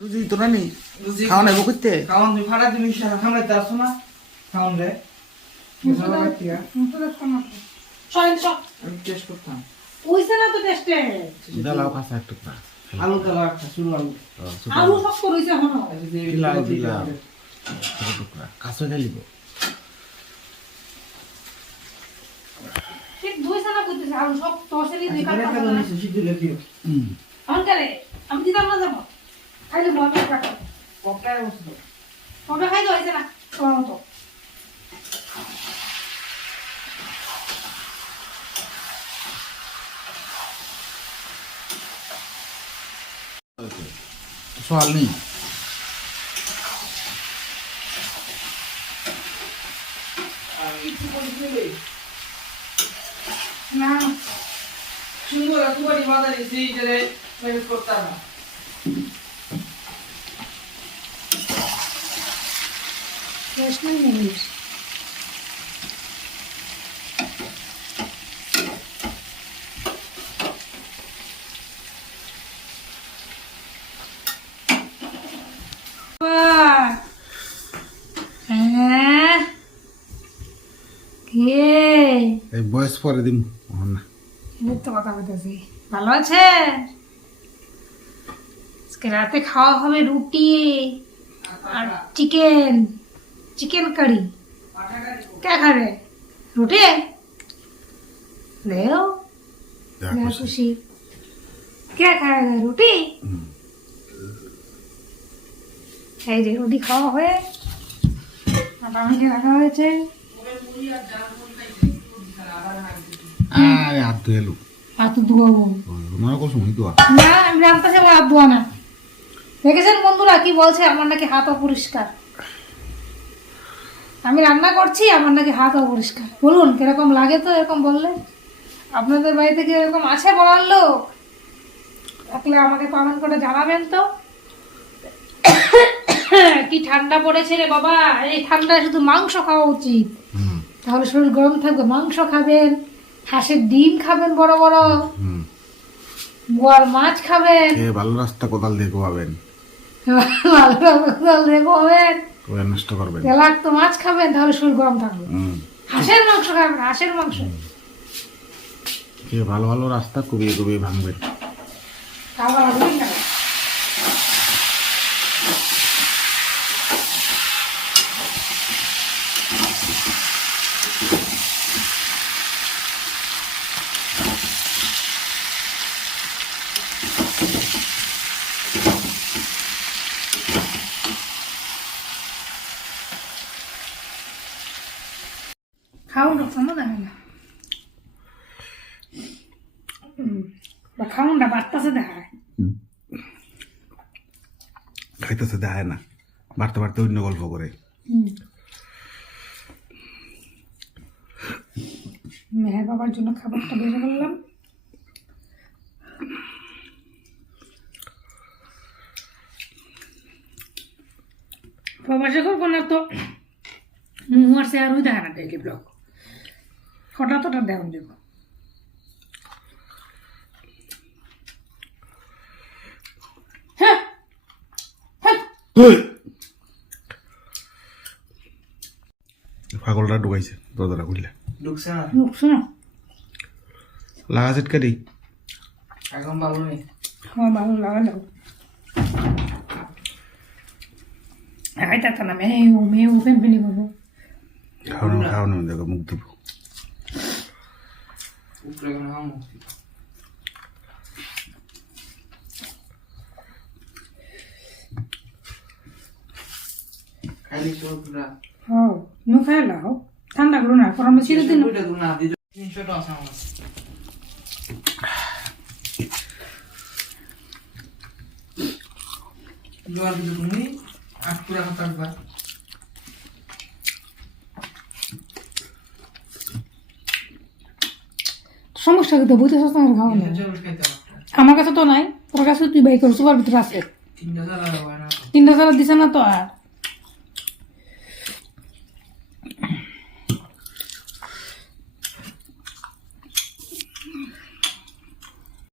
রুজি তো না নেই খাওয়া নাই করতে খাওয়ান তুই ভাড়া তুমি সারা খামড়াইতে আসো না খাওয়ান রে আমি টেস্ট করতাম দালাও খাসা একটু না আলু তেলা একটা শুরু আলু সব করেছে এখনো দিলা দিলা ছোট টুকরা কাছে গেলিব ঠিক ধুইছে না কইতেছে আলু সব তরকারি দিয়ে কাটা একটা নিছে সিদ্ধলে দিও আনকারে আমি দিতাম না যাব খাইলে মজা কাটা কপটায় বসতো তবে খাই হইছে না তোমার মতো সওয়াল নেই আমি কিছু বলি দিলে না সুন্দর একেবারে বাজারে সেইটারে ম্যানেজ করতাম না টেস্ট নাই ইংলিশ এই বয়স পরে দিম না তো কথা বলতেছি ভালো আছেন আজকে রাতে খাওয়া হবে রুটি আর চিকেন চিকেন কারি কে খাবে রুটি দেও খুশি কে খাবে রুটি এই যে রুটি খাওয়া হয়ে আটা মেখে রাখা হয়েছে আরে হাত ধুয়ে এলো হাত ধোয়াবো মনে করছো মুই দোয়া না আমি রান্না যাবো হাত ধোয়া না দেখেছেন বন্ধুরা কি বলছে আমার নাকি হাত অপরিষ্কার আমি রান্না করছি আমার নাকি হাত অপরিষ্কার বলুন কিরকম লাগে তো এরকম বললে আপনাদের বাড়িতে কি এরকম আছে বলার লোক থাকলে আমাকে কমেন্ট করে জানাবেন তো কি ঠান্ডা পড়েছে রে বাবা এই ঠান্ডায় শুধু মাংস খাওয়া উচিত তাহলে শরীর গরম থাকবে মাংস খাবেন হাঁসের ডিম খাবেন বড় বড় বোয়ার মাছ খাবেন ভালো রাস্তা কোদাল দিয়ে গোয়াবেন নষ্ট করবেন তেলাক্ত মাছ খাবেন তাহলে শরীর গরম থাকবে হাঁসের মাংস খাবেন হাঁসের মাংস ভালো ভালো রাস্তা কুবিয়ে কুবিয়ে ভাঙবেন খাবার হবে না খাওন সময় দেয় না বা খাওনটা বাড়তেছে দেখায় খাইতেছে দেখায় না বাড়তে বাড়তে অন্য গল্প করে মেহের বাবার জন্য খাবারটা বের করলাম প্রবাসে করবো না তো মুহার সে আরোই দেখা না ডেইলি ব্লগ হঠাৎ হঠাৎ দেখুন দেবো পাগলটা ঢুকাইছে দরজাটা খুললে ঢুকছে না ঢুকছে না লাগা সেটকা দিই এখন ভালো নেই আমার ভালো লাগা যাও আইতা না মেয়েও মেয়েও ফেনফেনি করবো খাওয়ানো দেখো মুখ দেবো উপরে কোনো হাম খাইলি সবরা হ্যাঁ নু খাইলা হোক ঠান্ডা করো না গরমে ছিল দিন ওইটা তো না দিও 300 টাকা আছে আমার লোয়ার দিও তুমি আট পুরা থাকবা সমস্যা কিন্তু বুঝতে সস্তা খাওয়া না আমার কাছে তো নাই তোর কাছে তুই বাই করছো আর ভিতরে আছে 3000 টাকা হয় না 3000 দিছে না তো আর